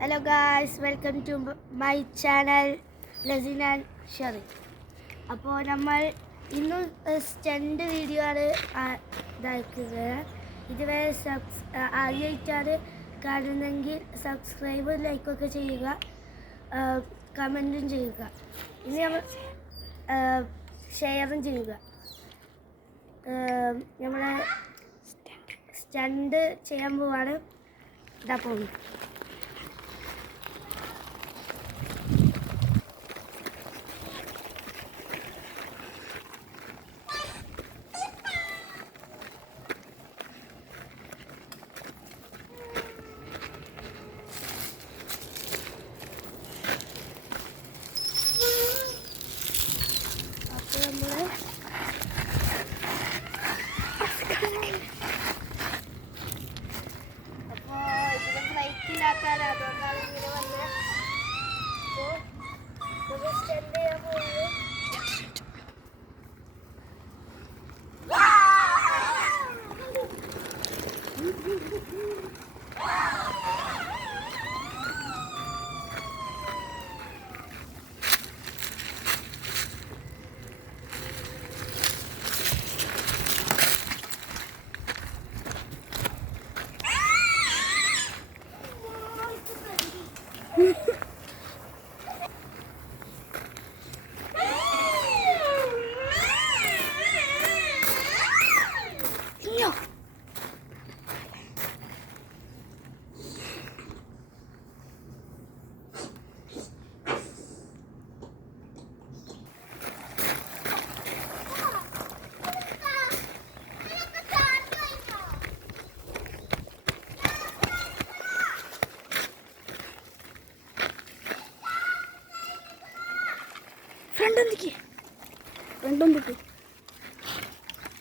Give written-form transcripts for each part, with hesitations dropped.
Hello guys, welcome to my channel Laseen and Sherry. അപ്പോൾ നമ്മൾ ഇന്ന് സ്റ്റണ്ട് വീഡിയോ ആണ് ഇതാക്കുന്നത്. ഇതുവരെ ആദ്യമായിട്ടാണ് കാണുന്നെങ്കിൽ സബ്സ്ക്രൈബ് ലൈക്കൊക്കെ ചെയ്യുക, കമൻറ്റും ചെയ്യുക. ഇനി നമ്മൾ ഷെയറും ചെയ്യുക. നമ്മൾ സ്റ്റണ്ട് ചെയ്യാൻ പോവാണ്. ഇതാ പോകുന്നു. ഇല്ലാത്തതാണ്, അതുകൊണ്ടാണ് ഇങ്ങനെ വന്നത്. അപ്പോൾ സ്റ്റണ്ട് ചെയ്യാൻ പോകുന്നത്.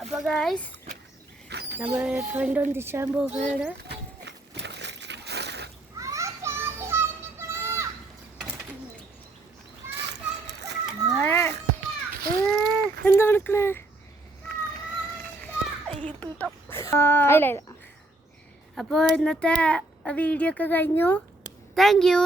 അപ്പോൾ ഗായ്സ്, നമ്മൾ ഫ്രണ്ട് ഒന്നിച്ചാൻ പോകുകയാണ്. എന്താ വിളിക്കണേ? അപ്പോൾ ഇന്നത്തെ വീഡിയോ ഒക്കെ കഴിഞ്ഞു. Thank you.